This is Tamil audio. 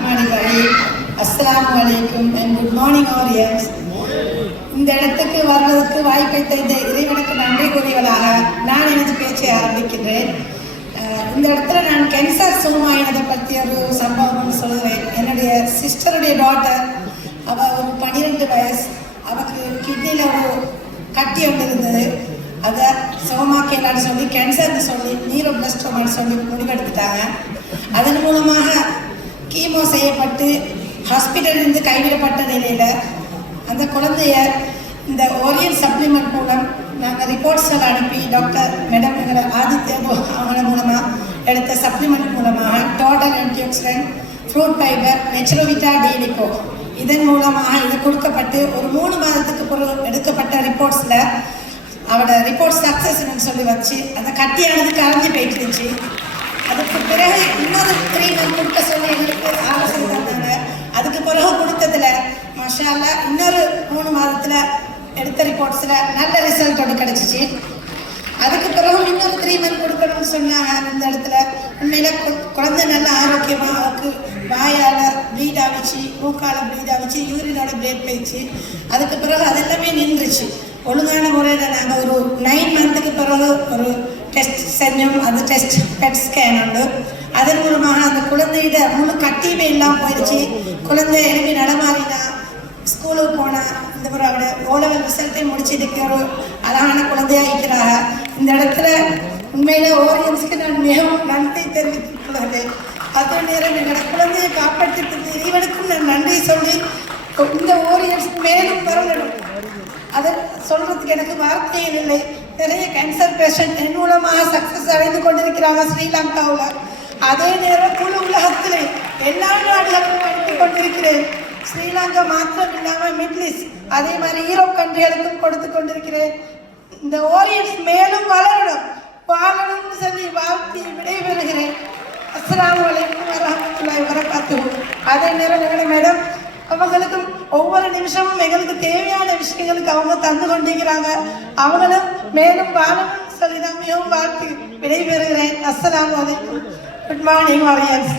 Bismillahirrahmanirrahim. Assalamualaikum and good morning audience. இந்த இடத்துக்கு வருவதற்கு வாய்ப்பை தந்த இறைவனுக்கு நன்றி கூறியவளாக நான் எனது பேச்சை ஆரம்பிக்கின்றேன். இந்த இடத்துல நான் கேன்சர் சுகமாயினதை பற்றி ஒரு சம்பவம் சொல்கிறேன். என்னுடைய சிஸ்டருடைய டாட்டர், அவள் ஒரு 12 வயசு, அவளுக்கு கிட்னியில் ஒரு கட்டி ஒன்று இருந்தது. அதை சுகமாக்கலான்னு சொல்லி கேன்சர்னு சொல்லி நீரோபிளாஸ்டோமான்னு சொல்லி முடிவெடுத்துட்டாங்க. அதன் மூலமாக கீமோ செய்யப்பட்டு ஹாஸ்பிட்டலிருந்து கைவிடப்பட்ட நிலையில் அந்த குழந்தைய இந்த ஓரியன் சப்ளிமெண்ட் மூலம் நாங்கள் ரிப்போர்ட்ஸில் அனுப்பி டாக்டர் மேடம் எங்களை ஆதித்யா அவங்கள மூலமாக எடுத்த சப்ளிமெண்ட் மூலமாக டோட்டல் ஆன்டிஆக்சிடென்ட் ஃப்ரூட் ஃபைபர் நெச்சுரோவிட்டா டிலிகோ இதன் மூலமாக இது கொடுக்கப்பட்டு ஒரு 3 மாதத்துக்கு பிறகு எடுக்கப்பட்ட ரிப்போர்ட்ஸில் அவட ரிப்போர்ட் சக்ஸஸ்ன்னு சொல்லி வச்சு அந்த கட்டியானது கரைஞ்சி போயிட்டுருந்துச்சு. அதுக்கு பிறகு இன்னொரு 3 மந்த் கொடுக்க சொல்லி எங்களுக்கு ஆலோசனை தந்தாங்க. அதுக்கு பிறகு கொடுத்ததுல மாஷா அல்லாஹ் இன்னொரு 3 மாதத்தில் எடுத்த ரிப்போர்ட்ஸில் நல்ல ரிசல்ட் ஒன்று கிடச்சிச்சு. அதுக்கு பிறகு இன்னொரு 3 மந்த் கொடுக்கணும்னு சொன்னாங்க. இந்த இடத்துல உண்மையில் குழந்தை நல்ல ஆரோக்கியமாக அவருக்கு வாயால் ப்ளீட் ஆகிச்சு, மூக்கால் ப்ளீட் ஆகிச்சு, யூரினோட ப்ளீட் போயிடுச்சு. அதுக்கு பிறகு அதெல்லாமே நின்றுச்சு. ஒழுங்கான முறையில் நாங்கள் ஒரு 9 மந்த்துக்கு பிறகு ஒரு டெஸ்ட் செஞ்சோம். அந்த டெஸ்ட் பெட் ஸ்கேன் உண்டு. அதன் மூலமாக அந்த குழந்தையிட முழு கட்டியுமே இல்லாமல் போயிடுச்சு. குழந்தை எழுப்பி நடமாறினா, ஸ்கூலுக்கு போனால், இந்த பிறகு அவட ஓலவல் ரிசல்ட்டையும் முடிச்சதுக்கு ஒரு அழகான குழந்தையாக இருக்கிறாங்க. இந்த இடத்துல உண்மையில் ஓரியன்ஸுக்கு நான் மிகவும் நன்றி தெரிவித்துள்ளேன். அதே நேரம் எங்களோட குழந்தையை காப்பாற்றிட்டு இறைவனுக்கும் நான் நன்றி சொல்லி இந்த ஓரியன்ஸ் மேலும் வரணும். அதை சொல்கிறதுக்கு எனக்கு வார்த்தைகள் இல்லை. நிறைய கேன்சர் பேஷண்ட் என் மூலமாக சக்ஸஸ் அடைந்து கொண்டிருக்கிறாங்க ஸ்ரீலங்காவில். அதே நேரம் முழு உலகத்திலே எல்லா நாடுகளுக்கும் அனுப்பி கொண்டிருக்கிறேன். ஸ்ரீலங்கா மாத்திரம் இல்லாமல் மிடில் ஈஸ்ட், அதே மாதிரி யூரோப் கண்ட்ரிகளுக்கும் கொடுத்து கொண்டிருக்கிறேன். இந்த ஓரியன்ஸ் மேலும் வளரணும், வாழணும்னு சொல்லி வாழ்த்தி விடைபெறுகிறேன். அஸ்ஸலாமு அலைக்கும் வரஹ்மத்துல்லாஹி வபரகாத்துஹு. அதே நேரம் எங்களை மேடம் அவங்களுக்கும் ஒவ்வொரு நிமிஷமும் எங்களுக்கு தேவையான விஷயங்களுக்கு அவங்க தந்து கொண்டிருக்கிறாங்க. அவங்களும் மேலும் வாழணும்னு சொல்லி நான் மிகவும் வாழ்த்து விடைபெறுகிறேன். அஸ்ஸலாமு அலைக்கும். Good morning audience.